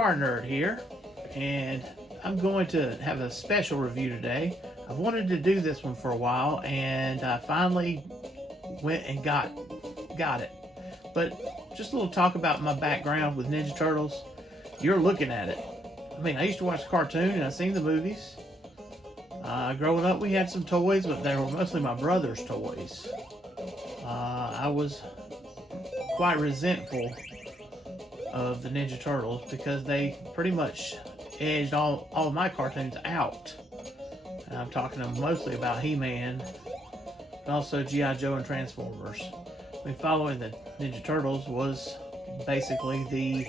SpartanNerd here, and I'm going to have a special review today. I've wanted to do this one for a while, and I finally went and got it. But just a little talk about my background with Ninja Turtles. You're looking at it. I mean, I used to watch the cartoon and I've seen the movies. Growing up, we had some toys, but they were mostly my brother's toys. I was quite resentful of the Ninja Turtles because they pretty much edged all of my cartoons out. And I'm talking mostly about He-Man, but also G.I. Joe and Transformers. I mean, following the Ninja Turtles was basically the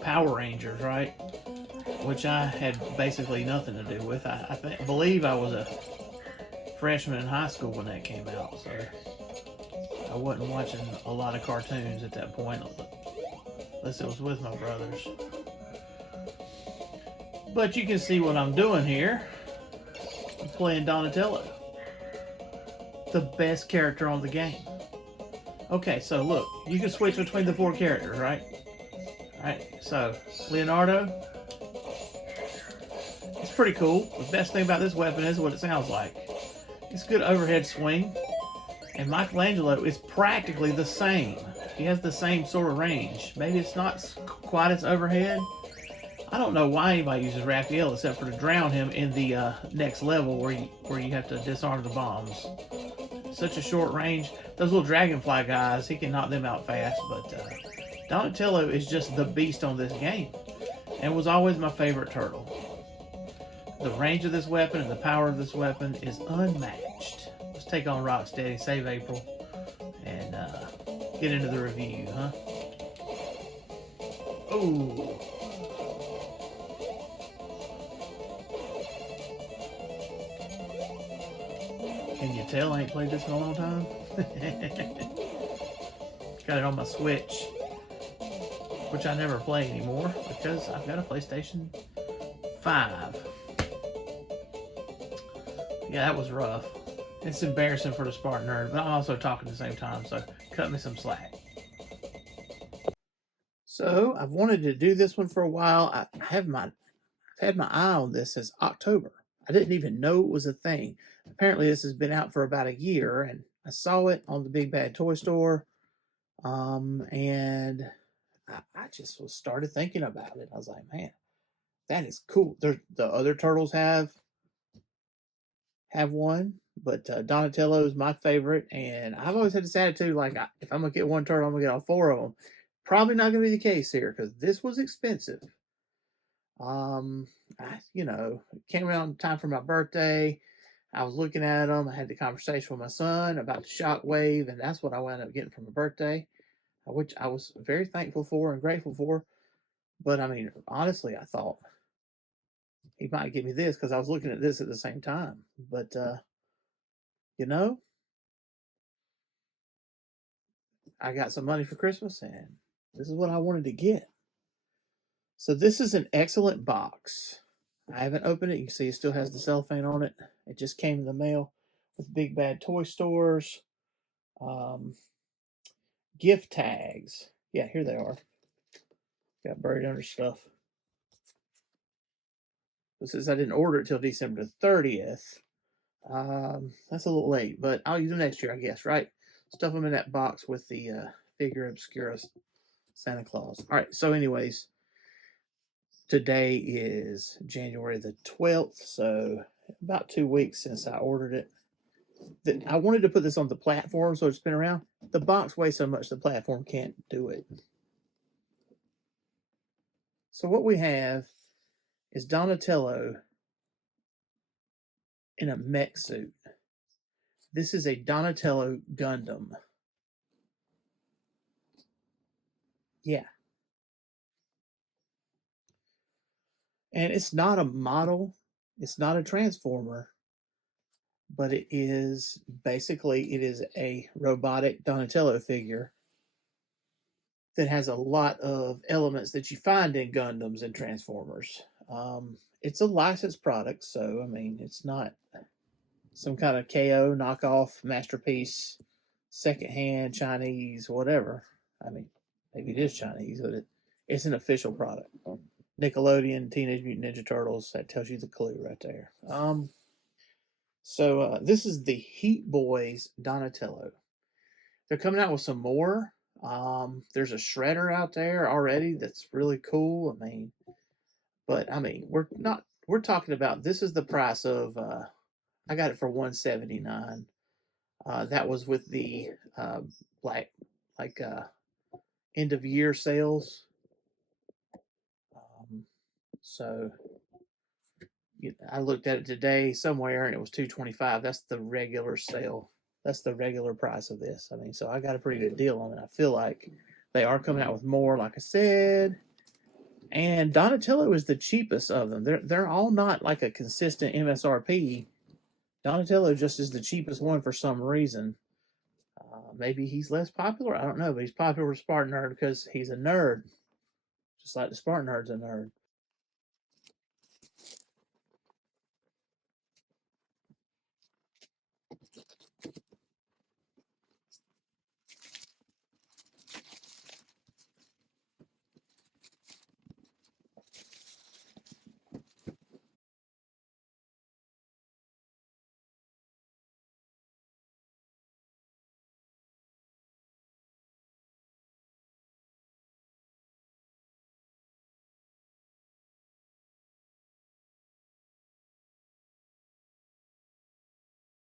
Power Rangers, right? Which I had basically nothing to do with. I believe I was a freshman in high school when that came out, so I wasn't watching a lot of cartoons at that point, unless it was with my brothers. But you can see what I'm doing here. I'm playing Donatello, the best character on the game. Okay, so look, you can switch between the 4 characters, right? Alright, so Leonardo, it's pretty cool. The best thing about this weapon is what it sounds like. It's a good overhead swing. And Michelangelo is practically the same. He has the same sort of range. Maybe it's not quite as overhead. I don't know why anybody uses Raphael except for to drown him in the next level where you have to disarm the bombs. Such a short range. Those little dragonfly guys, he can knock them out fast, but Donatello is just the beast on this game, and was always my favorite turtle. The range of this weapon and the power of this weapon is unmatched. Let's take on Rocksteady, save April, and get into the review, huh? Ooh. Can you tell I ain't played this in a long time? Got it on my Switch, which I never play anymore because I've got a PlayStation 5. Yeah, that was rough. It's embarrassing for the SpartanNerd, but I'm also talking at the same time, so cut me some slack. So I've wanted to do this one for a while. I've had my eye on this since October. I didn't even know it was a thing. Apparently this has been out for about a year, and I saw it on the Big Bad Toy Store, and I just started thinking about it. I was like, man, that is cool. The other turtles have one, but Donatello is my favorite, and I've always had this attitude, like, if I'm going to get one turtle, I'm going to get all 4 of them. Probably not going to be the case here, because this was expensive. It came around in time for my birthday. I was looking at them. I had the conversation with my son about the Shockwave, and that's what I wound up getting for my birthday, which I was very thankful for and grateful for. But, I mean, honestly, I thought he might give me this because I was looking at this at the same time. But, I got some money for Christmas, and this is what I wanted to get. So this is an excellent box. I haven't opened it. You can see it still has the cellophane on it. It just came in the mail with Big Bad Toy Stores. Gift tags. Yeah, here they are. Got buried under stuff. But since I didn't order it till December the 30th, that's a little late, but I'll use them next year, I guess, right? Stuff them in that box with the figure obscura Santa Claus. All right, so anyways, today is January the 12th, so about 2 weeks since I ordered it. I wanted to put this on the platform so it's been around. The box weighs so much the platform can't do it. So what we have is Donatello in a mech suit. This is a Donatello Gundam. Yeah. And it's not a model. It's not a transformer. But it is a robotic Donatello figure that has a lot of elements that you find in Gundams and Transformers. It's a licensed product, so I mean, it's not some kind of KO knockoff masterpiece, secondhand Chinese, whatever. I mean, maybe it is Chinese, but It's an official product. Nickelodeon, Teenage Mutant Ninja Turtles. That tells you the clue right there. So this is the Heatboys Donatello. They're coming out with some more. There's a shredder out there already that's really cool. We're talking about, this is the price of, I got it for $179. That was with the black, like end of year sales. So I looked at it today somewhere and it was $225. That's the regular sale. That's the regular price of this. So I got a pretty good deal on it. I feel like they are coming out with more, like I said. And Donatello is the cheapest of them. They're all not like a consistent MSRP. Donatello just is the cheapest one for some reason. Maybe he's less popular. I don't know, but he's popular with SpartanNerd because he's a nerd, just like the SpartanNerd's a nerd.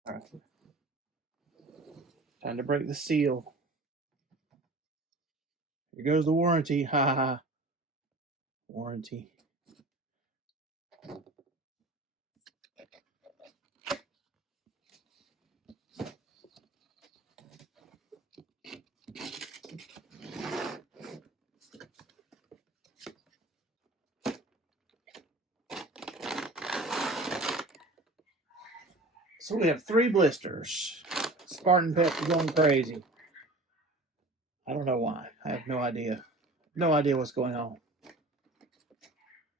All right, time to break the seal. Here goes the warranty. Ha ha ha. Warranty. So we have 3 blisters. Spartan Pet going crazy. I don't know why. I have no idea. No idea what's going on.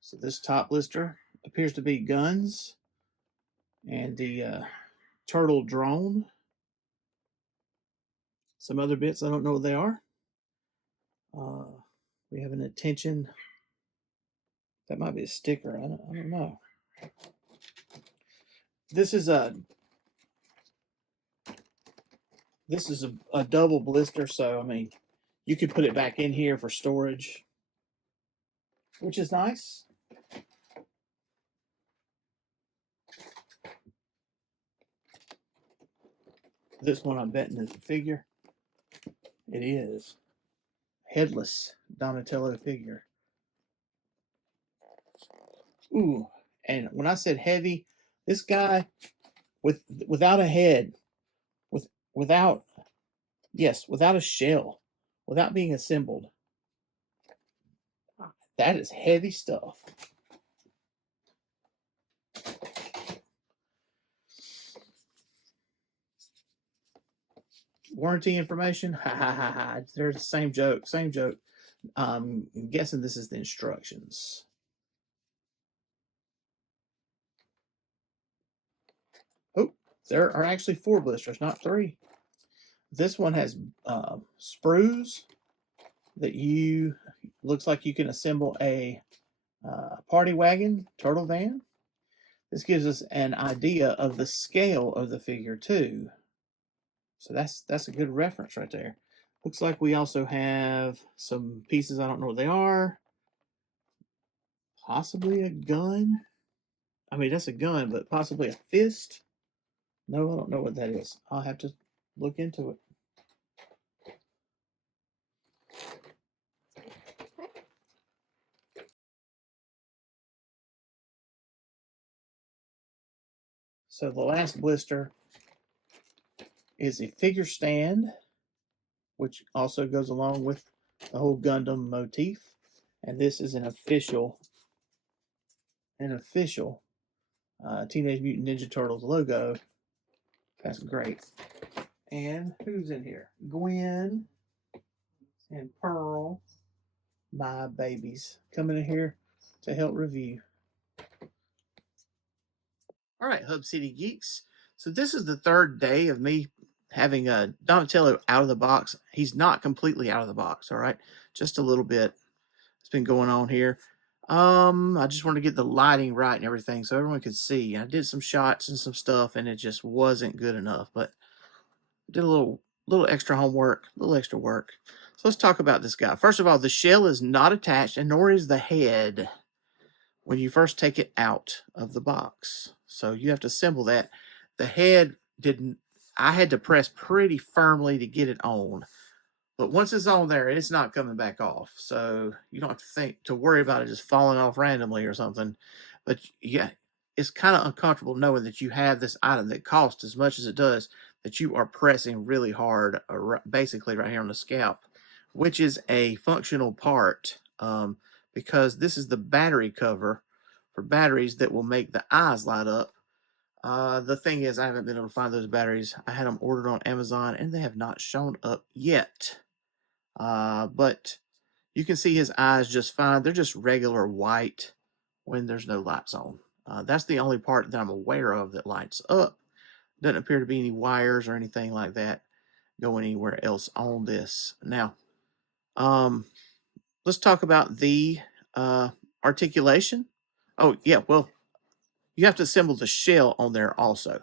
So this top blister appears to be guns and the turtle drone. Some other bits, I don't know what they are. We have an attention. That might be a sticker. I don't know. This is a double blister, so you could put it back in here for storage, which is nice. This one I'm betting is a figure. It is. Headless Donatello figure. Ooh, and when I said heavy, this guy without a head, without a shell, without being assembled. That is heavy stuff. Warranty information. Ha ha ha ha. There's the same joke. I'm guessing this is the instructions. Oh, there are actually 4 blisters, not 3. This one has sprues that looks like you can assemble a party wagon, turtle van. This gives us an idea of the scale of the figure too. So that's a good reference right there. Looks like we also have some pieces. I don't know what they are. Possibly a gun. That's a gun, but possibly a fist. No, I don't know what that is. I'll have to look into it. So the last blister is a figure stand, which also goes along with the whole Gundam motif. And this is an official Teenage Mutant Ninja Turtles logo. That's great. And who's in here? Gwen and Pearl, my babies, coming in here to help review. All right, Hub City Geeks. So this is the 3rd day of me having Donatello out of the box. He's not completely out of the box, all right? Just a little bit. that's been going on here. I just wanted to get the lighting right and everything so everyone could see. I did some shots and some stuff, and it just wasn't good enough. But did a little extra homework, a little extra work. So let's talk about this guy. First of all, the shell is not attached, and nor is the head when you first take it out of the box. So you have to assemble that. The head didn't, I had to press pretty firmly to get it on. But once it's on there, it's not coming back off. So you don't have to worry about it just falling off randomly or something. But yeah, it's kind of uncomfortable knowing that you have this item that costs as much as it does, that you are pressing really hard, basically right here on the scalp, which is a functional part, because this is the battery cover for batteries that will make the eyes light up. The thing is, I haven't been able to find those batteries. I had them ordered on Amazon, and they have not shown up yet. But you can see his eyes just fine. They're just regular white when there's no lights on. That's the only part that I'm aware of that lights up. Doesn't appear to be any wires or anything like that going anywhere else on this. Now, let's talk about the articulation. Oh, yeah, well, you have to assemble the shell on there also. And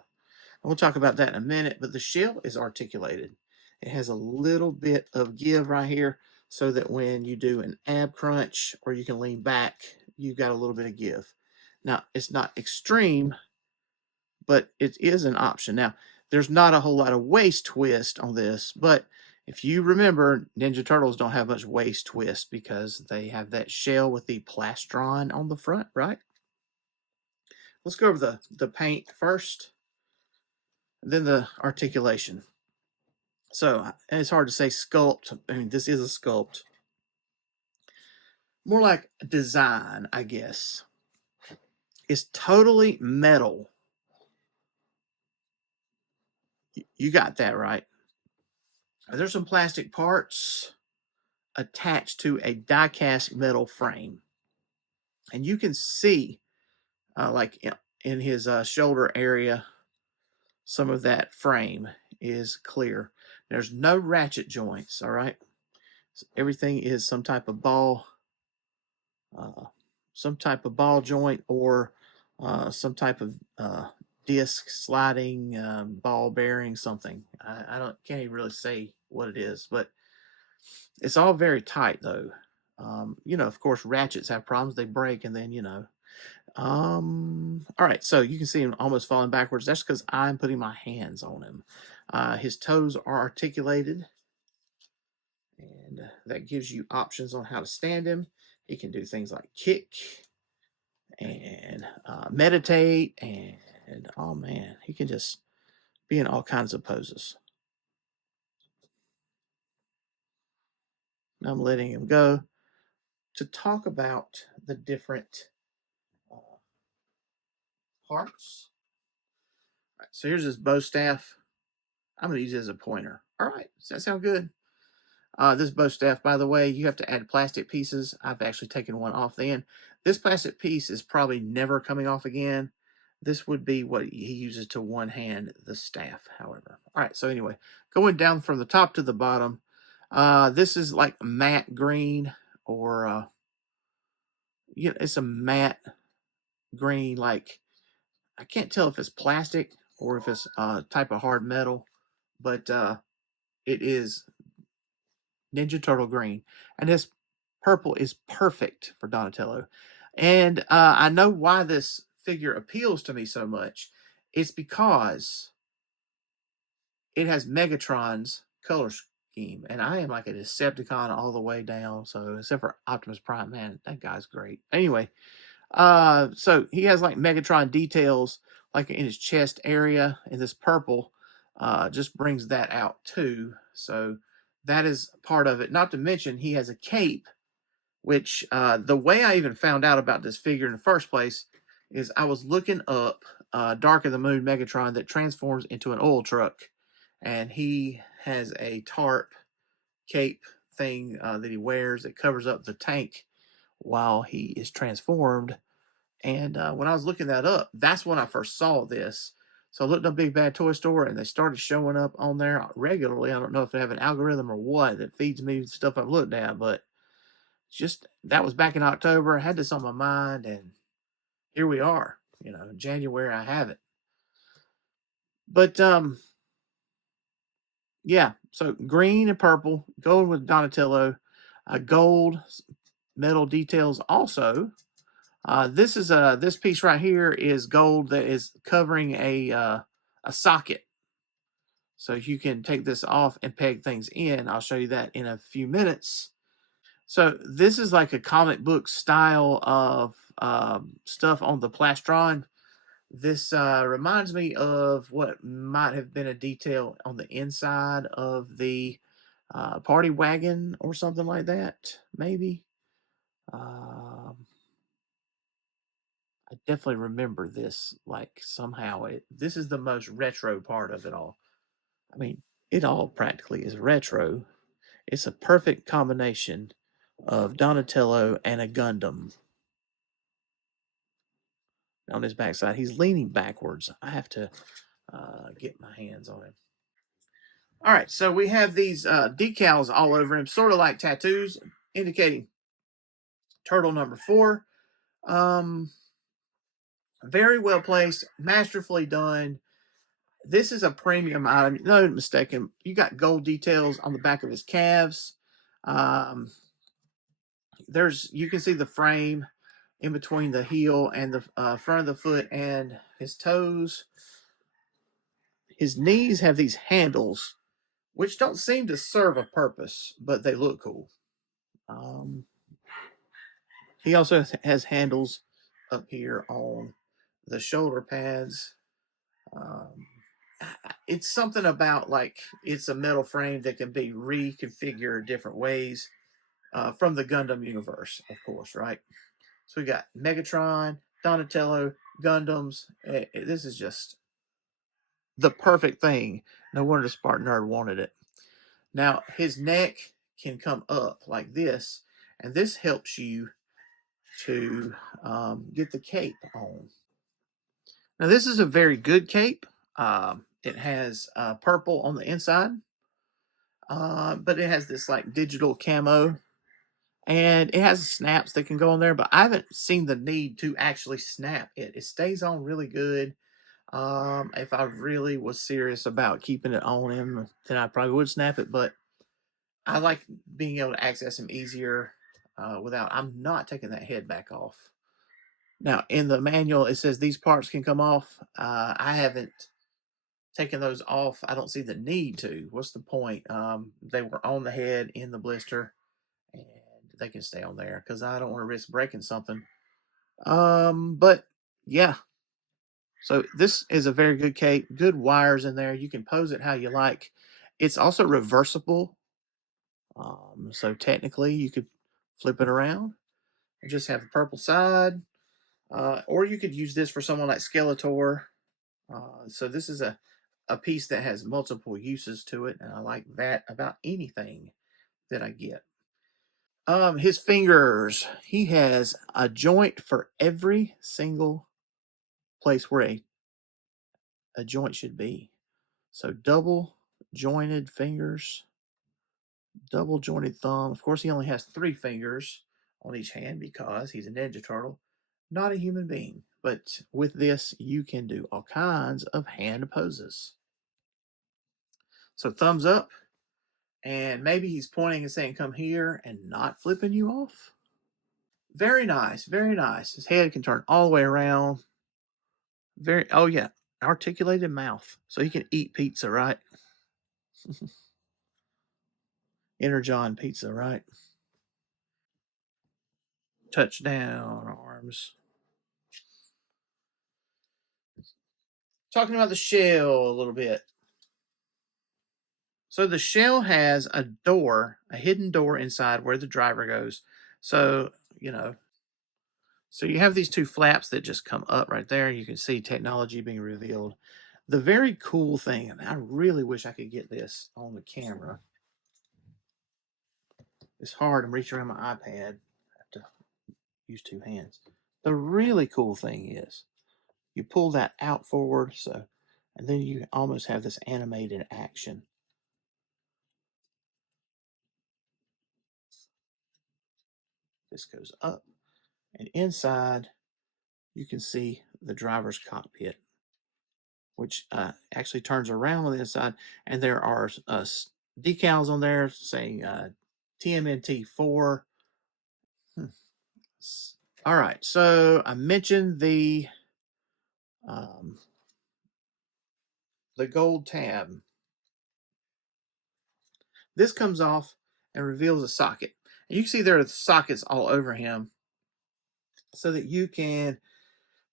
we'll talk about that in a minute, but the shell is articulated. It has a little bit of give right here so that when you do an ab crunch or you can lean back, you've got a little bit of give. Now, it's not extreme, but it is an option. Now, there's not a whole lot of waist twist on this, but if you remember, Ninja Turtles don't have much waist twist because they have that shell with the plastron on the front, right? Let's go over the paint first, then the articulation. So, and it's hard to say sculpt. I mean, this is a sculpt. More like design, I guess. It's totally metal. You got that right. There's some plastic parts attached to a die-cast metal frame. And you can see, like in his shoulder area, some of that frame is clear. There's no ratchet joints, all right? So everything is some type of ball joint or some type of disc sliding ball bearing something. I can't even really say what it is, but it's all very tight though. Of course, ratchets have problems; they break, and then. All right, so you can see him almost falling backwards. That's because I'm putting my hands on him. His toes are articulated, and that gives you options on how to stand him. He can do things like kick and meditate, and oh man, he can just be in all kinds of poses. I'm letting him go to talk about the different parts. Right, so here's his bow staff. I'm going to use it as a pointer. All right, does that sound good? This bow staff, by the way, you have to add plastic pieces. I've actually taken one off the end. This plastic piece is probably never coming off again. This would be what he uses to one hand the staff, however. All right, so anyway, going down from the top to the bottom, this is like matte green or, it's a matte green, like, I can't tell if it's plastic or if it's a type of hard metal, but it is Ninja Turtle green. And this purple is perfect for Donatello. And I know why this figure appeals to me so much. It's because it has Megatron's color scheme. And I am like a Decepticon all the way down. So except for Optimus Prime, man, that guy's great. Anyway, so he has like Megatron details like in his chest area, and this purple just brings that out too. So that is part of it. Not to mention he has a cape, which the way I even found out about this figure in the first place is I was looking up Dark of the Moon Megatron that transforms into an oil truck, and he has a tarp cape thing that he wears that covers up the tank while he is transformed. And when I was looking that up, that's when I first saw this. So I looked up Big Bad Toy Store, and they started showing up on there regularly. I don't know if they have an algorithm or what that feeds me stuff I've looked at, but just that was back in October. I had this on my mind, and here we are. In January I have it. But yeah. So green and purple, gold with Donatello, gold metal details also. This piece right here is gold that is covering a socket. So you can take this off and peg things in. I'll show you that in a few minutes. So this is like a comic book style of stuff on the plastron. This reminds me of what might have been a detail on the inside of the party wagon or something like that, maybe. I definitely remember this, like somehow this is the most retro part of it all. I mean, it all practically is retro. It's a perfect combination of Donatello and a Gundam. On his backside, he's leaning backwards. I have to get my hands on him. All right, so we have these decals all over him, sort of like tattoos, indicating turtle number 4. Very well placed, masterfully done. This is a premium item. No mistaken. You got gold details on the back of his calves. You can see the frame in between the heel and the front of the foot and his toes. His knees have these handles, which don't seem to serve a purpose, but they look cool. He also has handles up here on the shoulder pads. It's something about like it's a metal frame that can be reconfigured different ways from the Gundam universe, of course, right? So we got Megatron, Donatello, Gundams. This is just the perfect thing. No wonder the SpartanNerd wanted it. Now, his neck can come up like this, and this helps you to get the cape on. Now, this is a very good cape. It has purple on the inside, but it has this like digital camo, and it has snaps that can go on there, but I haven't seen the need to actually snap it. It stays on really good. If I really was serious about keeping it on him, then I probably would snap it, but I like being able to access him easier I'm not taking that head back off. Now, in the manual, it says these parts can come off. I haven't taken those off. I don't see the need to. What's the point? They were on the head in the blister, and they can stay on there because I don't want to risk breaking something. But yeah. So this is a very good cape. Good wires in there. You can pose it how you like. It's also reversible. So technically, you could flip it around and just have the purple side. Or you could use this for someone like Skeletor. So this is a piece that has multiple uses to it, and I like that about anything that I get. His fingers. He has a joint for every single place where a joint should be. So double jointed fingers, double jointed thumb. Of course, he only has 3 fingers on each hand because he's a Ninja Turtle, not a human being. But with this, you can do all kinds of hand poses. So thumbs up, and maybe he's pointing and saying, come here, and not flipping you off. Very nice, very nice. His head can turn all the way around. Oh yeah, articulated mouth. So he can eat pizza, right? Energon pizza, right? Touchdown arms. Talking about the shell a little bit. So the shell has a door, a hidden door inside where the driver goes. So, so you have these 2 flaps that just come up right there. You can see technology being revealed. The very cool thing, and I really wish I could get this on the camera. It's hard. I'm reaching around my iPad. I have to use 2 hands. The really cool thing is you pull that out forward, and then you almost have this animated action. This goes up, and inside you can see the driver's cockpit, which actually turns around on the inside, and there are decals on there saying TMNT 4. All right, so I mentioned um, the gold tab. This comes off and reveals a socket. And you can see there are sockets all over him so that you can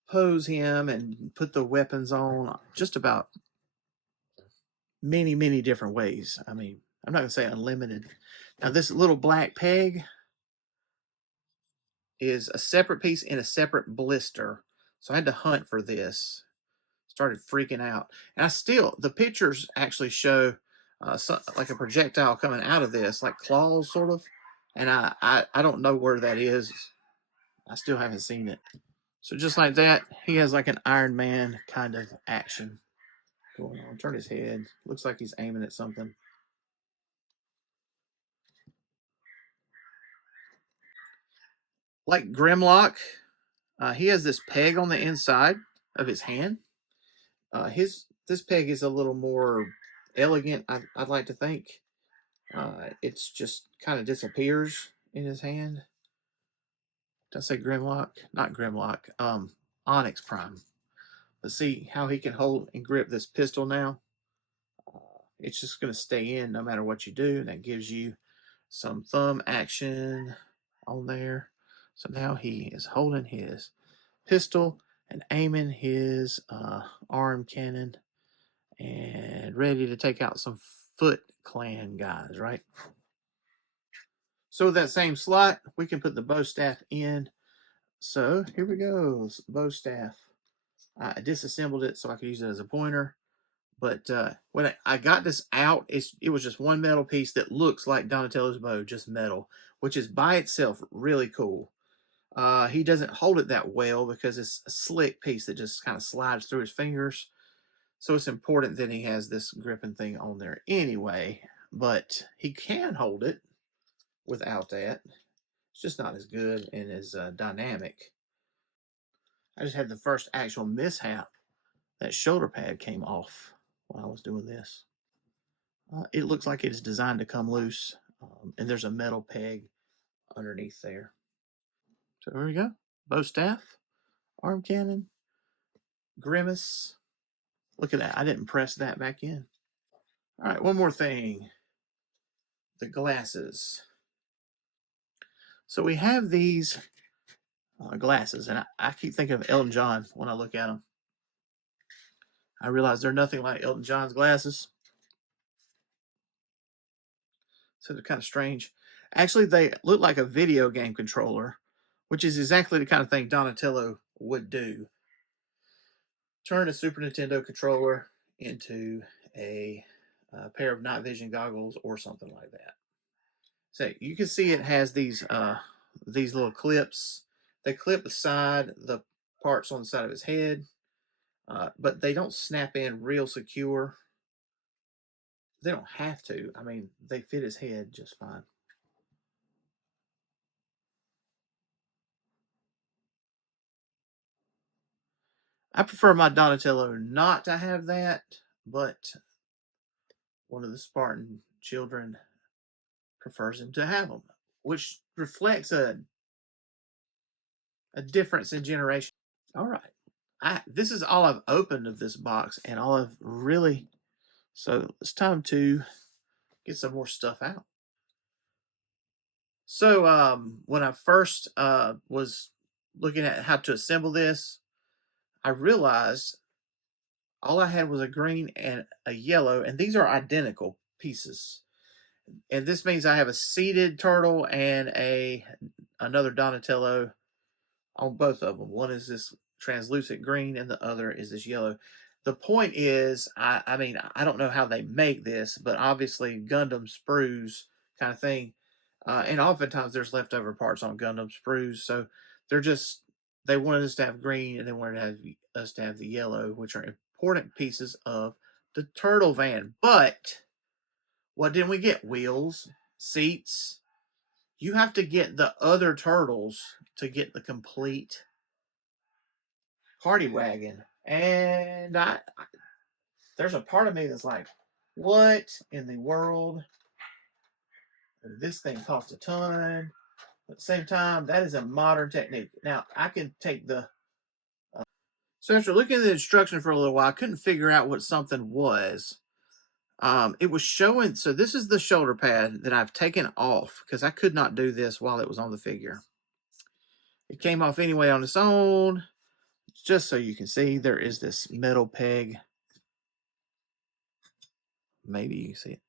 pose him and put the weapons on just about many, many different ways. I mean, I'm not going to say unlimited. Now, this little black peg is a separate piece in a separate blister. So I had to hunt for this. Started freaking out. And the pictures actually show like a projectile coming out of this, like claws sort of. And I don't know where that is. I still haven't seen it. So just like that, he has like an Iron Man kind of action going on. Turn his head. Looks like he's aiming at something. Like Grimlock, he has this peg on the inside of his hand. This peg is a little more elegant, I'd like to think. It's just kind of disappears in his hand. Did I say Grimlock? Not Grimlock. Onyx Prime. Let's see how he can hold and grip this pistol now. It's just going to stay in no matter what you do. And that gives you some thumb action on there. So now he is holding his pistol and aiming his arm cannon and ready to take out some Foot Clan guys, right? So with that same slot, we can put the bow staff in. So here we go, bow staff. I disassembled it so I could use it as a pointer. But when I got this out, it was just one metal piece that looks like Donatello's bow, just metal, which is by itself really cool. He doesn't hold it that well because it's a slick piece that just kind of slides through his fingers. So it's important that he has this gripping thing on there anyway. But he can hold it without that. It's just not as good and as dynamic. I just had the first actual mishap. That shoulder pad came off while I was doing this. It looks like it is designed to come loose, and there's a metal peg underneath there. So here we go. Bow staff, arm cannon, grimace. Look at that. I didn't press that back in. All right, one more thing. The glasses. So we have these glasses, and I keep thinking of Elton John when I look at them. I realize they're nothing like Elton John's glasses. So they're kind of strange. Actually, they look like a video game controller, which is exactly the kind of thing Donatello would do. Turn a Super Nintendo controller into a pair of night vision goggles or something like that. So you can see it has these little clips. They clip the parts on the side of his head, but they don't snap in real secure. They don't have to. I mean, they fit his head just fine. I prefer my Donatello not to have that, but one of the Spartan children prefers him to have them, which reflects a difference in generation. All right. This is all I've opened of this box and all I've really, so it's time to get some more stuff out. So when I first was looking at how to assemble this, I realized all I had was a green and a yellow, and these are identical pieces. And this means I have a seated turtle and another Donatello on both of them. One is this translucent green and the other is this yellow. The point is, I mean, I don't know how they make this, but obviously Gundam sprues kind of thing. And oftentimes there's leftover parts on Gundam sprues. So they wanted us to have green and they wanted us to have the yellow, which are important pieces of the turtle van. But what didn't we get? Wheels, seats. you have to get the other turtles to get the complete party wagon. And there's a part of me that's like, what in the world? This thing costs a ton. At the same time, that is a modern technique. Now, I can take the... So after looking at the instruction for a little while, I couldn't figure out what something was. It was showing... So this is the shoulder pad that I've taken off because I could not do this while it was on the figure. It came off anyway on its own. Just so you can see, there is this metal peg. Maybe you can see it.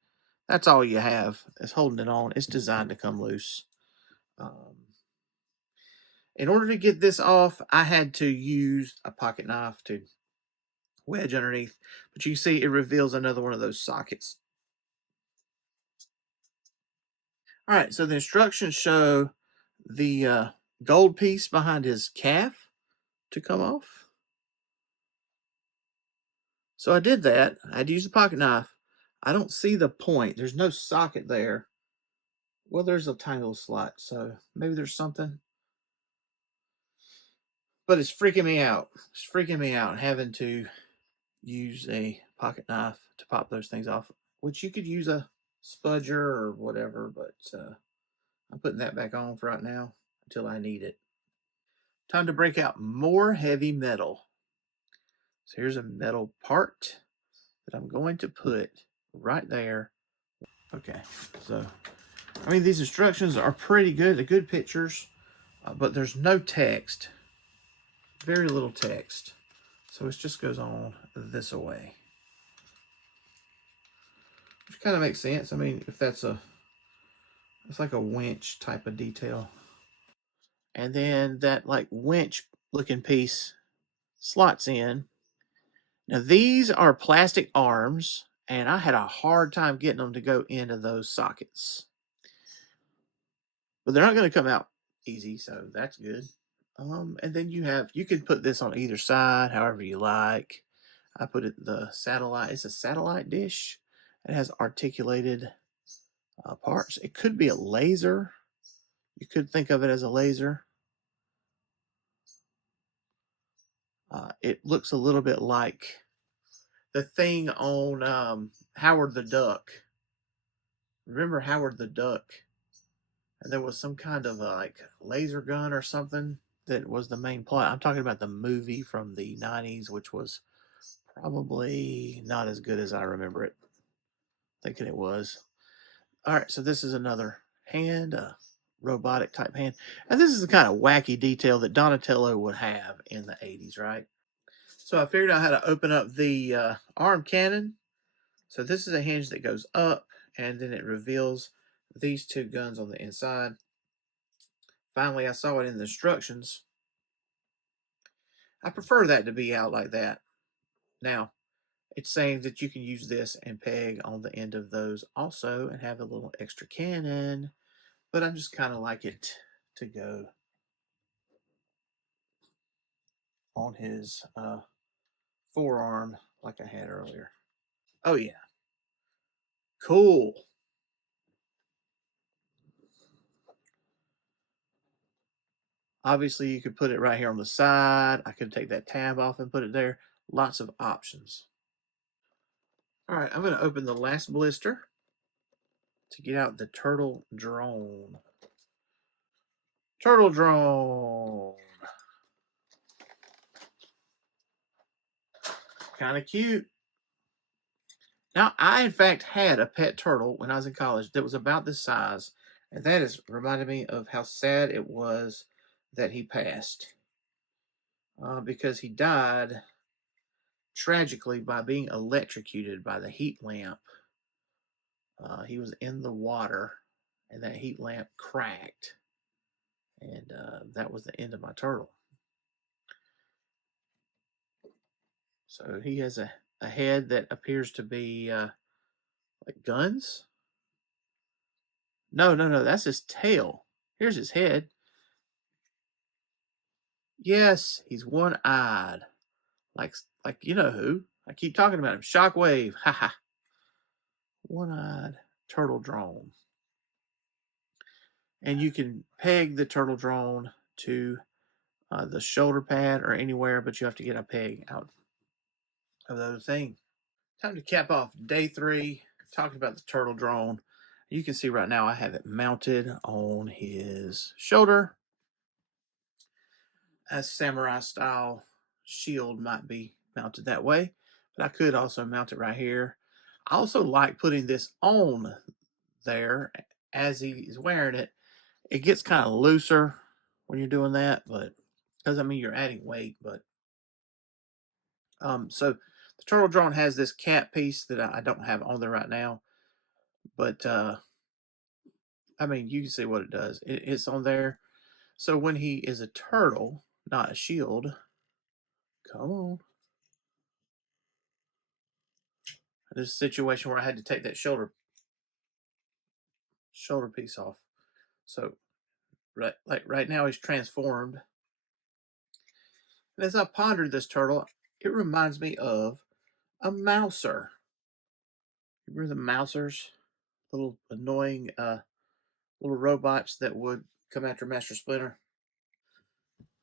That's all you have. It's holding it on. It's designed to come loose. In order to get this off, I had to use a pocket knife to wedge underneath. But you see, it reveals another one of those sockets. All right, so the instructions show the gold piece behind his calf to come off. So I did that. I had to use the pocket knife. I don't see the point. There's no socket there. Well, there's a tiny little slot, so maybe there's something. But it's freaking me out. It's freaking me out having to use a pocket knife to pop those things off, which you could use a spudger or whatever, but I'm putting that back on for right now until I need it. Time to break out more heavy metal. So here's a metal part that I'm going to put right there. Okay, so I mean, these instructions are pretty good. They're good pictures, but there's no text. Very little text. So it just goes on this way. Which kind of makes sense. I mean, if it's like a winch type of detail. And then that like winch looking piece slots in. Now these are plastic arms, and I had a hard time getting them to go into those sockets. But they're not going to come out easy, so that's good. And then you can put this on either side, however you like. I put it the satellite. It's a satellite dish. It has articulated parts. It could be a laser. You could think of it as a laser. It looks a little bit like the thing on Howard the Duck. Remember Howard the Duck? And there was some kind of like laser gun or something that was the main plot. I'm talking about the movie from the 90s, which was probably not as good as I remember it. Thinking it was. All right, so this is another hand, a robotic type hand. And this is the kind of wacky detail that Donatello would have in the 80s, right? So I figured out how to open up the arm cannon. So this is a hinge that goes up, and then it reveals these two guns on the inside. Finally, I saw it in the instructions. I prefer that to be out like that. Now, it's saying that you can use this and peg on the end of those also and have a little extra cannon, but I'm just kind of like it to go on his forearm like I had earlier. Oh yeah, cool. Obviously, you could put it right here on the side. I could take that tab off and put it there. Lots of options. All right, I'm going to open the last blister to get out the turtle drone. Turtle drone. Kind of cute. Now, I in fact had a pet turtle when I was in college that was about this size, and that has reminded me of how sad it was that he passed. Because he died tragically by being electrocuted by the heat lamp. He was in the water, and that heat lamp cracked, and that was the end of my turtle. So he has a head that appears to be like guns. No, that's his tail. Here's his head. Yes, he's one-eyed, like you know who. I keep talking about him. Shockwave. Ha. One-eyed turtle drone. And you can peg the turtle drone to the shoulder pad or anywhere, but you have to get a peg out of the other thing. Time to cap off day 3, talking about the turtle drone. You can see right now I have it mounted on his shoulder. As samurai style shield might be mounted that way, but I could also mount it right here. I also like putting this on there as he's wearing it. It gets kind of looser when you're doing that, but doesn't mean you're adding weight. But so the turtle drone has this cap piece that I don't have on there right now, but I mean, you can see what it does. It's on there. So when he is a turtle, not a shield, come on. This is a situation where I had to take that shoulder piece off. So right now he's transformed. And as I pondered this turtle, it reminds me of a mouser. Remember the mousers? Little annoying little robots that would come after Master Splinter.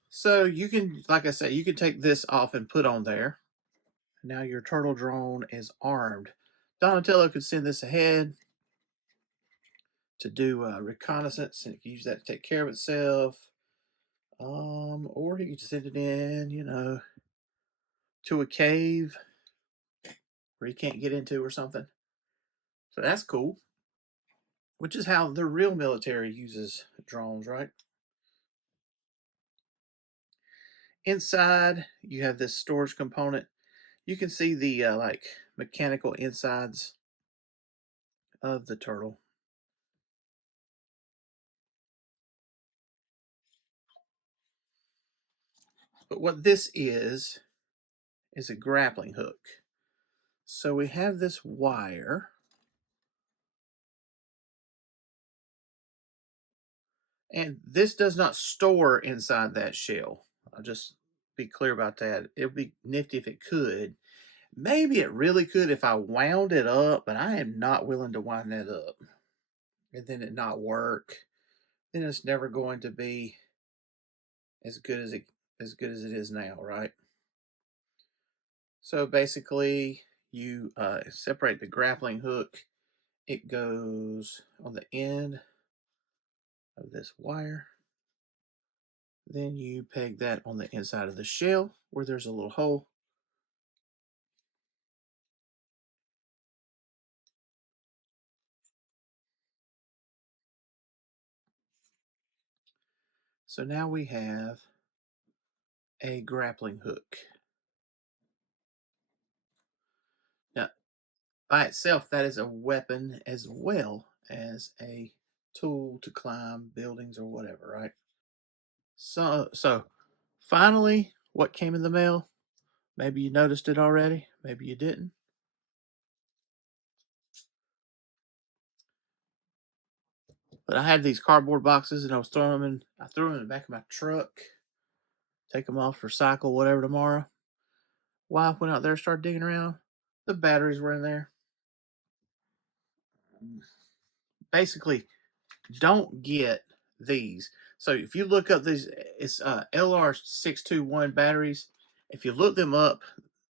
So you can, like I said, you can take this off and put on there. Now your turtle drone is armed. Donatello could send this ahead to do reconnaissance, and it can use that to take care of itself. Or he could send it in, to a cave where he can't get into or something. So that's cool. Which is how the real military uses drones, right? Inside, you have this storage component. You can see the like mechanical insides of the turtle. But what this is a grappling hook. So we have this wire, and this does not store inside that shell. I'll just be clear about that. It would be nifty if it could. Maybe it really could if I wound it up, but I am not willing to wind that up and then it not work. Then it's never going to be as good as it is now, right? So basically, you separate the grappling hook. It goes on the end of this wire. Then you peg that on the inside of the shell where there's a little hole. So now we have a grappling hook. Now, by itself, that is a weapon as well as a tool to climb buildings or whatever, right? So finally, what came in the mail? Maybe you noticed it already. Maybe you didn't. But I had these cardboard boxes and I was throwing them in. I threw them in the back of my truck. Take them off for cycle, whatever tomorrow. Wife went out there, started digging around. The batteries were in there. Basically, don't get these. So if you look up these, it's LR621 batteries. If you look them up,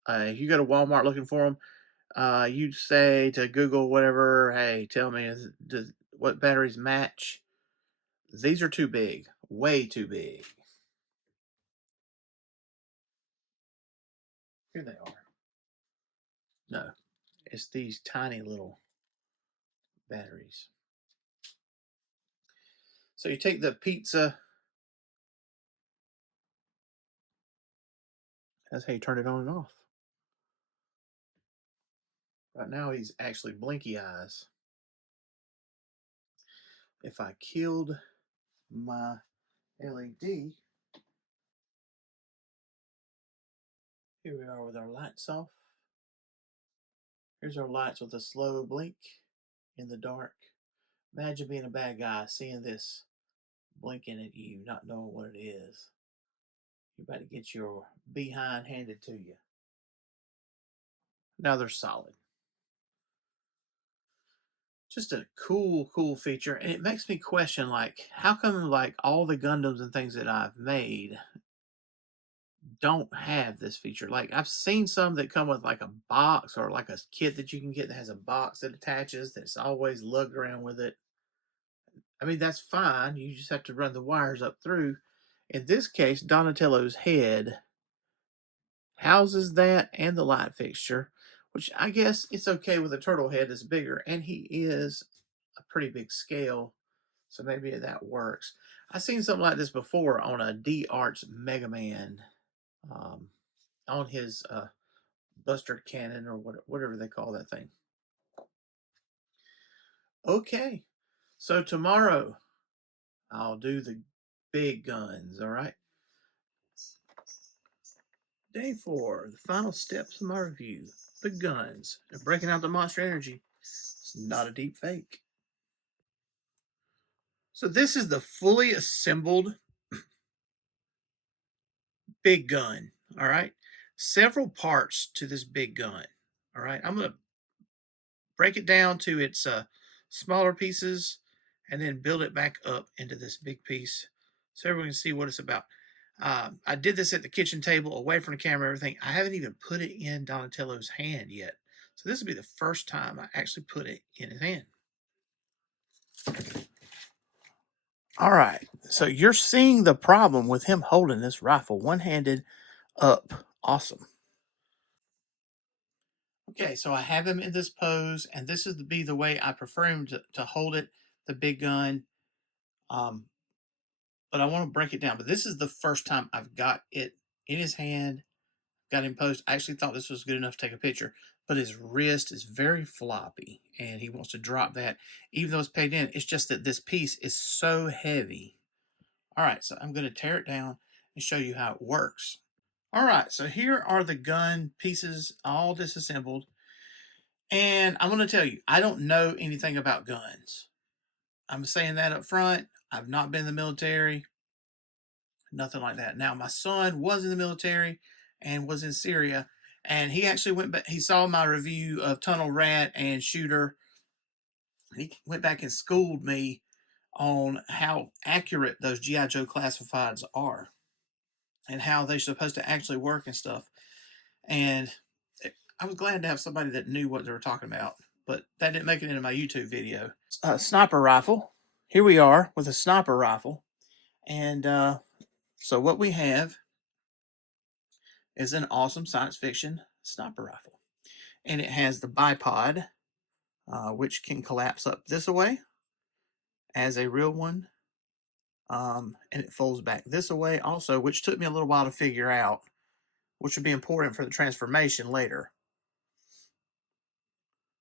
if you go to Walmart looking for them, you say to Google whatever, hey, tell me what batteries match. These are too big, way too big. Here they are. No, it's these tiny little batteries. So you take the pizza. That's how you turn it on and off. Right now he's actually blinky eyes. If I killed my LED, here we are with our lights off. Here's our lights with a slow blink in the dark. Imagine being a bad guy, seeing this blinking at you, not knowing what it is. You're about to get your behind handed to you. Now they're solid. Just a cool feature, and it makes me question, like, how come, like, all the Gundams and things that I've made don't have this feature? Like, I've seen some that come with, like, a box or, like, a kit that you can get that has a box that attaches that's always lugged around with it. I mean, that's fine, you just have to run the wires up through. In this case, Donatello's head houses that and the light fixture, which I guess it's okay with a turtle head that's bigger, and he is a pretty big scale, so maybe that works. I've seen something like this before on a D Arts Mega Man, um, on his Buster Cannon or whatever they call that thing. Okay, so tomorrow I'll do the big guns. All right, day 4, the final steps of my review: the guns and breaking out the Monster Energy. It's not a deep fake. So this is the fully assembled big gun. All right, several parts to this big gun. All right, I'm gonna break it down to its smaller pieces and then build it back up into this big piece so everyone can see what it's about. I did this at the kitchen table, away from the camera, everything. I haven't even put it in Donatello's hand yet. So this will be the first time I actually put it in his hand. All right, so you're seeing the problem with him holding this rifle one-handed up. Awesome. Okay, so I have him in this pose, and this is to be the way I prefer him to hold it, the big gun. Um, but I want to break it down. But this is the first time I've got it in his hand, got him posed. I actually thought this was good enough to take a picture, but his wrist is very floppy, and he wants to drop that, even though it's pegged in. It's just that this piece is so heavy. All right, so I'm going to tear it down and show you how it works. All right, so here are the gun pieces all disassembled. And I'm going to tell you, I don't know anything about guns. I'm saying that up front. I've not been in the military, nothing like that. Now, my son was in the military and was in Syria, and he actually went back. He saw my review of Tunnel Rat and Shooter. He went back and schooled me on how accurate those G.I. Joe classifieds are and how they're supposed to actually work and stuff. And I was glad to have somebody that knew what they were talking about, but that didn't make it into my YouTube video. Sniper rifle. Here we are with a sniper rifle. And so what we have is an awesome science fiction sniper rifle. And it has the bipod, which can collapse up this way as a real one. And it folds back this way also, which took me a little while to figure out, which would be important for the transformation later.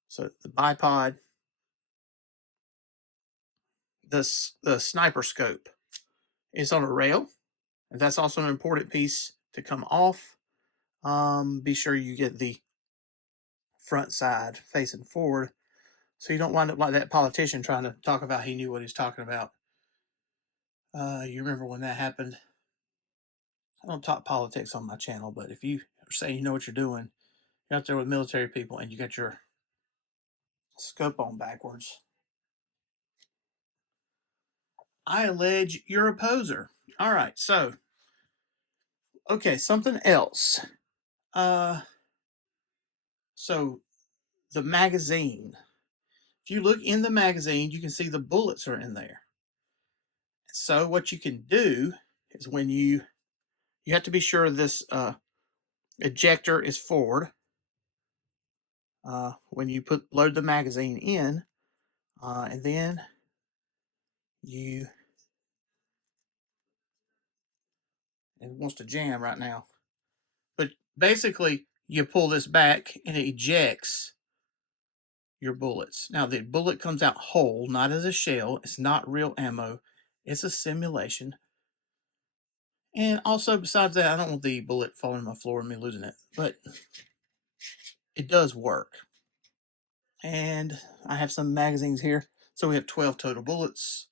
So the bipod, the sniper scope is on a rail, and that's also an important piece to come off. Be sure you get the front side facing forward so you don't wind up like that politician trying to talk about he knew what he's talking about. You remember when that happened? I don't talk politics on my channel, but if you say you know what you're doing, you're out there with military people and you got your scope on backwards, I allege you're a poser. All right, so okay, something else. So the magazine. If you look in the magazine, you can see the bullets are in there. So what you can do is when you have to be sure this ejector is forward when you load the magazine in, and then you, it wants to jam right now, but basically you pull this back and it ejects your bullets. Now the bullet comes out whole, not as a shell. It's not real ammo. It's a simulation. And also, besides that, I don't want the bullet falling on my floor and me losing it, but it does work. And I have some magazines here. So we have 12 total bullets.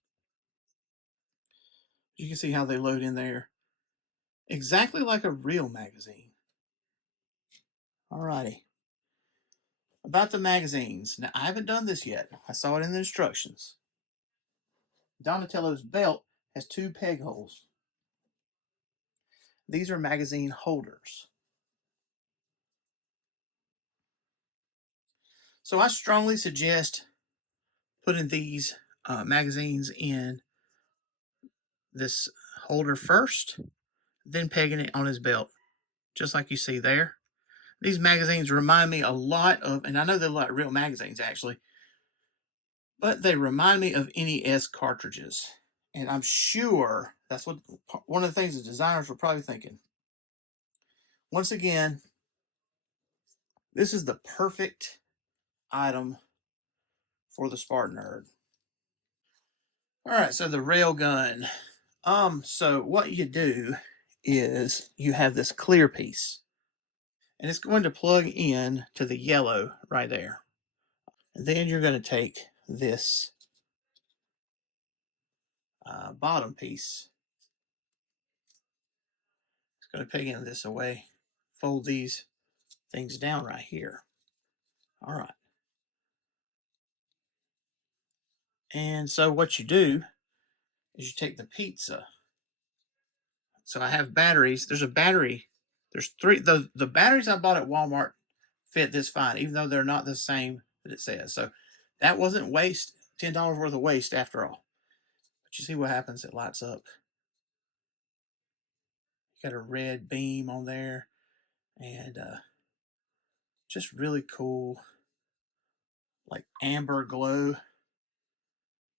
You can see how they load in there. Exactly like a real magazine. Alrighty. About the magazines. Now, I haven't done this yet. I saw it in the instructions. Donatello's belt has 2 peg holes. These are magazine holders. So I strongly suggest putting these magazines in this holder first, then pegging it on his belt, just like you see there. These magazines remind me a lot of, and I know they're like real magazines actually, but they remind me of NES cartridges. And I'm sure that's what one of the things the designers were probably thinking. Once again, this is the perfect item for the SpartanNerd. All right, so the rail gun. So what you do is you have this clear piece, and it's going to plug in to the yellow right there. And then you're going to take this bottom piece. It's going to peg in this away. Fold these things down right here. All right. And so what you do is you take the pizza. So I have batteries. There's a battery. There's 3. The batteries I bought at Walmart fit this fine, even though they're not the same that it says. So that wasn't waste, $10 worth of waste after all. But you see what happens? It lights up. You got a red beam on there, and just really cool, like amber glow,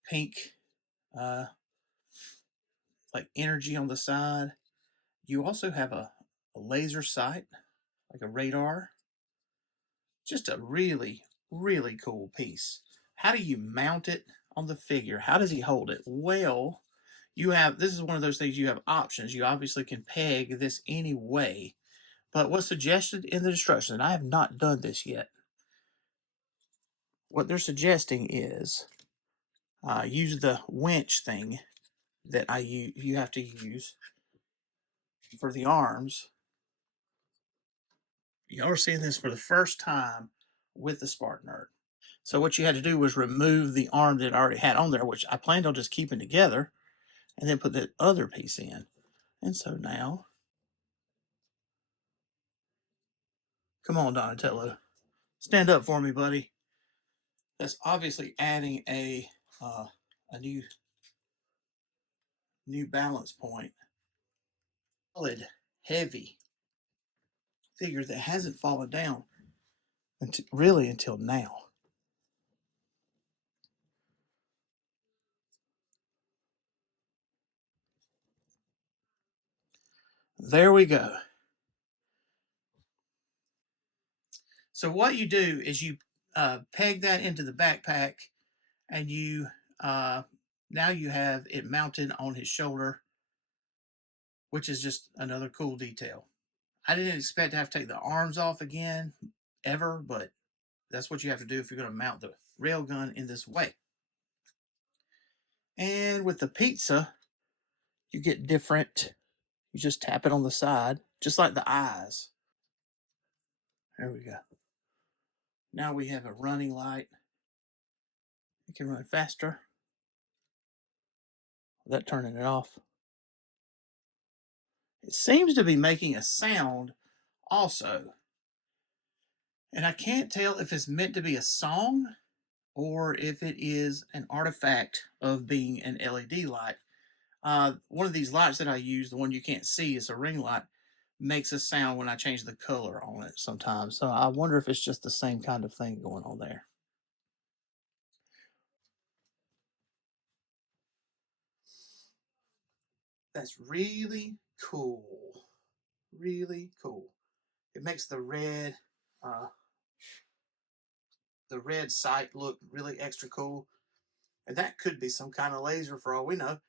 pink, uh, like energy on the side. You also have a laser sight, like a radar. Just a really, really cool piece. How do you mount it on the figure? How does he hold it? Well, you have, this is one of those things, you have options. You obviously can peg this any way, but what's suggested in the instructions, and I have not done this yet, what they're suggesting is use the winch thing that you have to use for the arms. You're seeing this for the first time with the SpartanNerd. So what you had to do was remove the arm that I already had on there, which I planned on just keeping together, and then put the other piece in. And so now, come on, Donatello, stand up for me, buddy. That's obviously adding a new balance point. Solid, heavy figure that hasn't fallen down until, really until now. There we go. So what you do is you peg that into the backpack, and you now you have it mounted on his shoulder, which is just another cool detail. I didn't expect to have to take the arms off again, ever, but that's what you have to do if you're going to mount the railgun in this way. And with the pizza, you get different. You just tap it on the side, just like the eyes. There we go. Now we have a running light. You can run faster without turning it off. It seems to be making a sound also. And I can't tell if it's meant to be a song or if it is an artifact of being an LED light. One of these lights that I use, the one you can't see, is a ring light, makes a sound when I change the color on it sometimes. So I wonder if it's just the same kind of thing going on there. That's really cool. Really cool. It makes uh, the red sight look really extra cool. And that could be some kind of laser for all we know.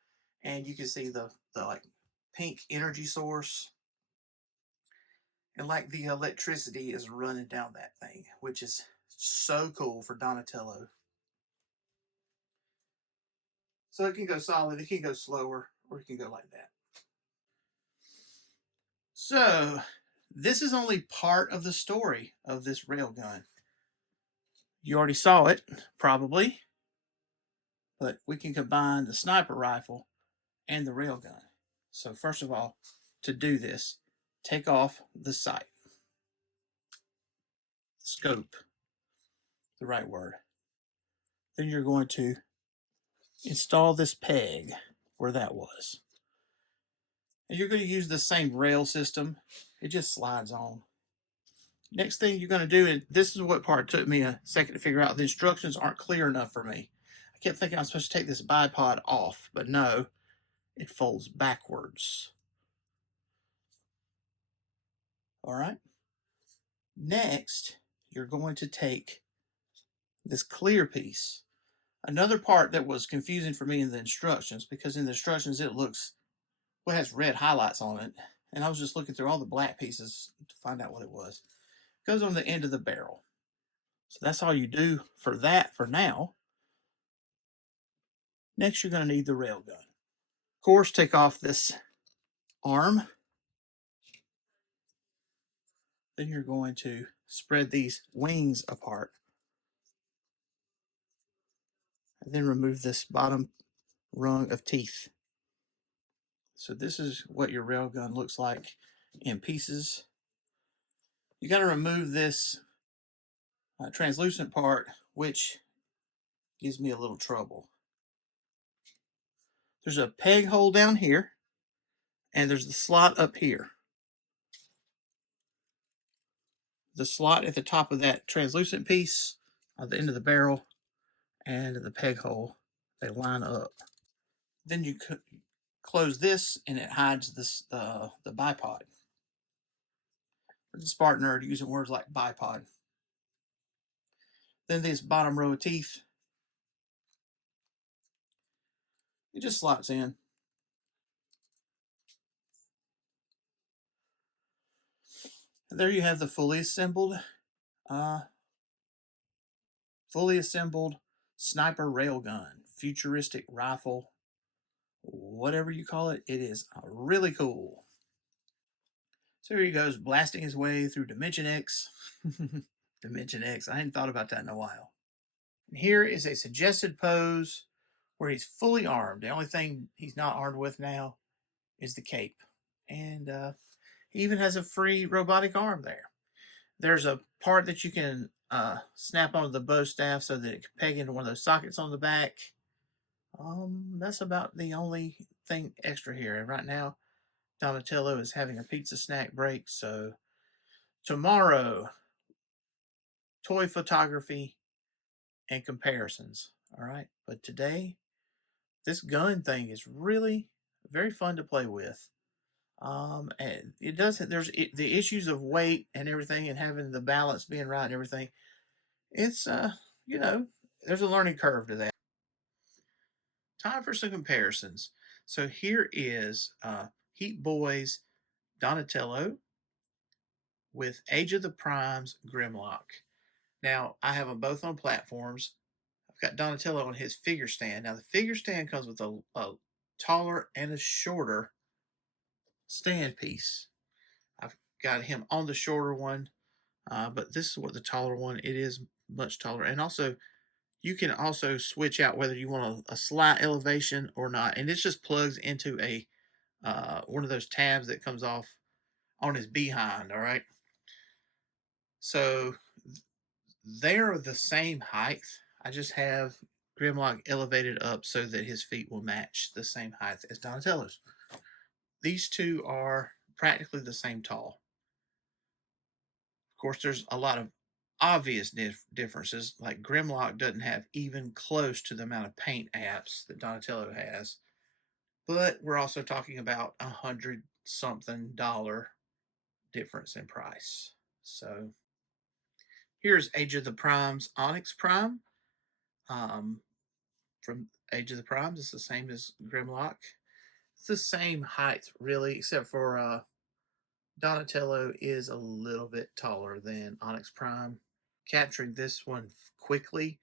And you can see the like pink energy source. And like the electricity is running down that thing, which is so cool for Donatello. So it can go solid, it can go slower, or it can go like that. So this is only part of the story of this railgun. You already saw it, probably, but we can combine the sniper rifle and the railgun. So first of all, to do this, take off the sight, scope, the right word. Then you're going to install this peg where that was. And you're going to use the same rail system. It just slides on. Next thing you're going to do, and this is what part took me a second to figure out. The instructions aren't clear enough for me. I kept thinking I'm supposed to take this bipod off, but no, it folds backwards. All right. Next, you're going to take this clear piece. Another part that was confusing for me in the instructions, because in the instructions it looks, well, it has red highlights on it, and I was just looking through all the black pieces to find out what it was. It goes on the end of the barrel. So that's all you do for that for now. Next, you're going to need the railgun. Of course, take off this arm. Then you're going to spread these wings apart. And then remove this bottom rung of teeth. So this is what your railgun looks like in pieces. You got to remove this translucent part, which gives me a little trouble. There's a peg hole down here, and there's the slot up here. The slot at the top of that translucent piece, at the end of the barrel, and the peg hole, they line up. Then you close this, and it hides this the bipod. The SpartanNerd using words like bipod. Then this bottom row of teeth, it just slots in. And there you have the fully assembled sniper railgun, futuristic rifle, whatever you call it. It is really cool. So here he goes, blasting his way through Dimension X. Dimension X. I hadn't thought about that in a while. And here is a suggested pose where he's fully armed. The only thing he's not armed with now is the cape. And he even has a free robotic arm there. There's a part that you can snap onto the bow staff so that it can peg into one of those sockets on the back. That's about the only thing extra here. And right now, Donatello is having a pizza snack break. So tomorrow, toy photography and comparisons. All right. But today, this gun thing is really very fun to play with. And it doesn't, the issues of weight and everything and having the balance being right and everything. It's, you know, there's a learning curve to that. Time for some comparisons. So here is Heatboys Donatello with Age of the Primes Grimlock. Now, I have them both on platforms. I've got Donatello on his figure stand. Now, the figure stand comes with a taller and a shorter stand piece. I've got him on the shorter one, but this is what the taller one, it is much taller. And also, you can also switch out whether you want a slight elevation or not. And this just plugs into a one of those tabs that comes off on his behind, all right? So they're the same height. I just have Grimlock elevated up so that his feet will match the same height as Donatello's. These two are practically the same tall. Of course, there's a lot of obvious differences, like Grimlock doesn't have even close to the amount of paint apps that Donatello has. But we're also talking about $100-something difference in price. So here's Age of the Primes Onyx Prime. From Age of the Primes, it's the same as Grimlock. It's the same height, really, except for Donatello is a little bit taller than Onyx Prime. Capturing this one quickly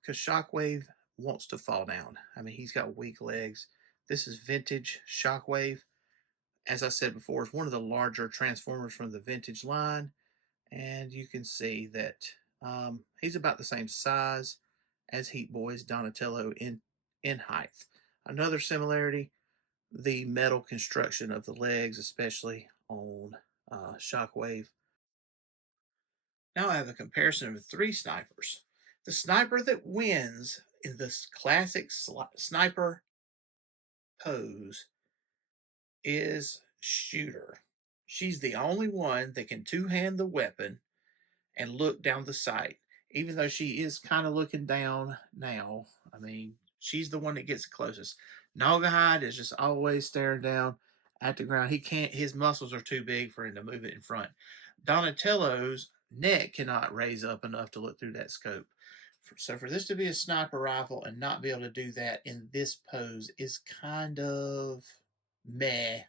because Shockwave wants to fall down. I mean, he's got weak legs. This is vintage Shockwave. As I said before, it's one of the larger Transformers from the vintage line. And you can see that He's about the same size as Heatboys Donatello in height. Another similarity, the metal construction of the legs, especially on Shockwave. Now I have a comparison of three snipers. The sniper that wins in this classic sniper pose is Shooter. She's the only one that can two-hand the weapon and look down the sight, even though she is kind of looking down now. I mean, she's the one that gets the closest. Naugahyde is just always staring down at the ground. He can't, his muscles are too big for him to move it in front. Donatello's neck cannot raise up enough to look through that scope. So for this to be a sniper rifle and not be able to do that in this pose is kind of meh.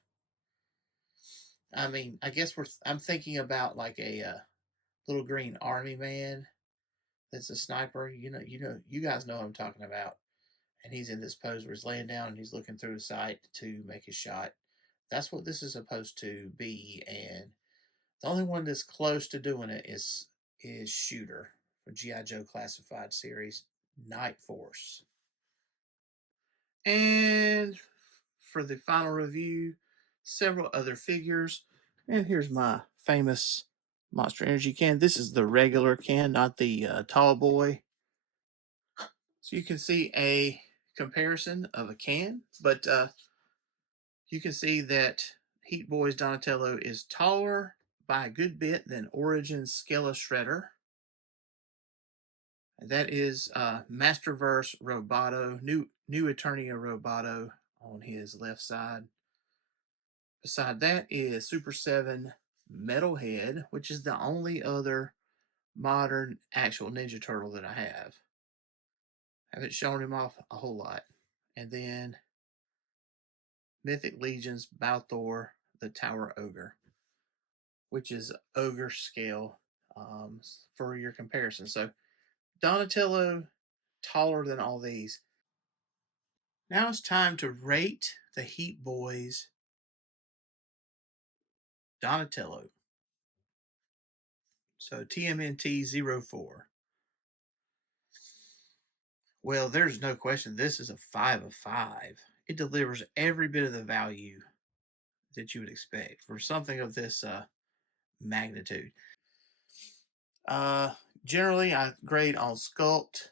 I mean, I guess I'm thinking about like a little green army man that's a sniper. You guys know what I'm talking about. And he's in this pose where he's laying down and he's looking through the sight to make his shot. That's what this is supposed to be, and the only one that's close to doing it is Shooter for GI Joe Classified Series Night Force. And for the final review, several other figures. And here's my famous Monster Energy can. This is the regular can, not the tall boy. So you can see a comparison of a can, but you can see that Heatboys Donatello is taller by a good bit than Origins Skella Shredder. That is Masterverse Roboto, new Eternia Roboto on his left side. Beside that is Super 7 Metalhead, which is the only other modern actual Ninja Turtle that I have. I haven't shown him off a whole lot. And then Mythic Legions Balthor, the Tower Ogre, which is ogre scale for your comparison. So Donatello taller than all these. Now it's time to rate the Heatboys Donatello. So TMNT 04. Well, there's no question. This is a 5 of 5. It delivers every bit of the value that you would expect for something of this magnitude. Uh, Generally, I grade on sculpt.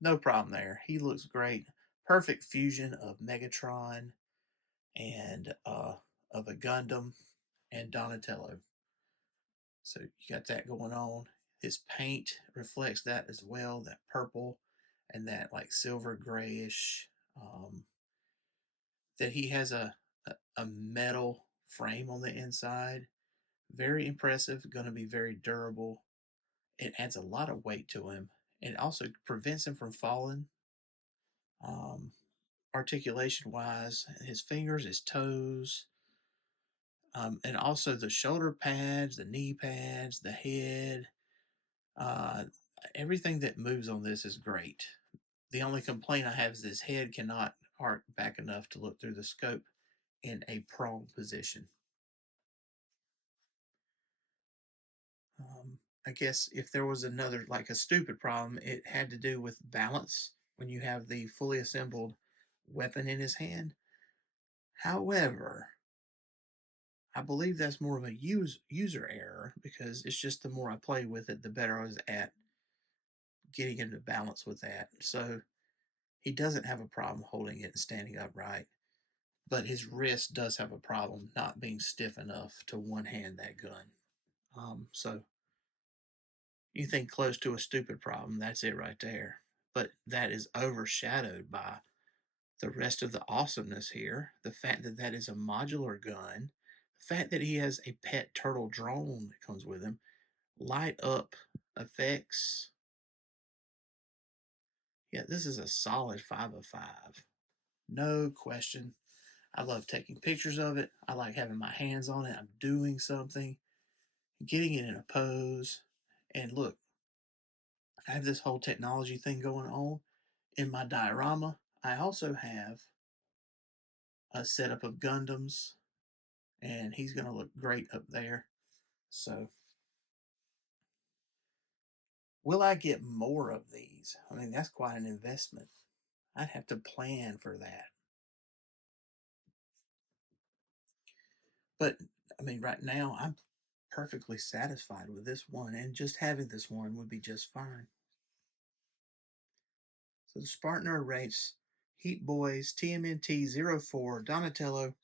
No problem there. He looks great. Perfect fusion of Megatron and of a Gundam and Donatello. So you got that going on. His paint reflects that as well, that purple and that like silver grayish. That he has a metal frame on the inside. Very impressive, going to be very durable. It adds a lot of weight to him. It also prevents him from falling. Um, Articulation wise, his fingers, his toes, and also the shoulder pads, the knee pads, the head. Uh, Everything that moves on this is great. The only complaint I have is his head cannot arc back enough to look through the scope in a prone position. I guess if there was another, like a stupid problem, it had to do with balance when you have the fully assembled weapon in his hand. However, I believe that's more of a user error because it's just the more I play with it, the better I was at getting into balance with that. So he doesn't have a problem holding it and standing upright, but his wrist does have a problem not being stiff enough to one hand that gun. So you think close to a stupid problem, that's it right there. But that is overshadowed by the rest of the awesomeness here. The fact that that is a modular gun, the fact that he has a pet turtle drone that comes with him, light up effects. Yeah, this is a solid 5 of 5. No question. I love taking pictures of it. I like having my hands on it. I'm doing something, getting it in a pose. And look, I have this whole technology thing going on in my diorama. I also have a setup of Gundams, and he's going to look great up there. So Will I get more of these? I mean, that's quite an investment. I'd have to plan for that. But I mean, right now, I'm perfectly satisfied with this one, and just having this one would be just fine. So the SpartanNerd rates Heatboys TMNT 04 Donatello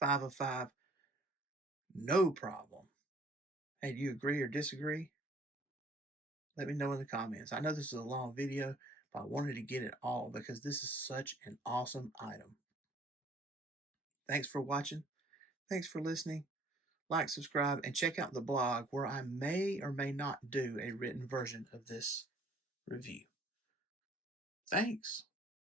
5 of 5. No problem. Hey, do you agree or disagree? Let me know in the comments. I know this is a long video, but I wanted to get it all because this is such an awesome item. Thanks for watching. Thanks for listening. Like, subscribe, and check out the blog where I may or may not do a written version of this review. Thanks.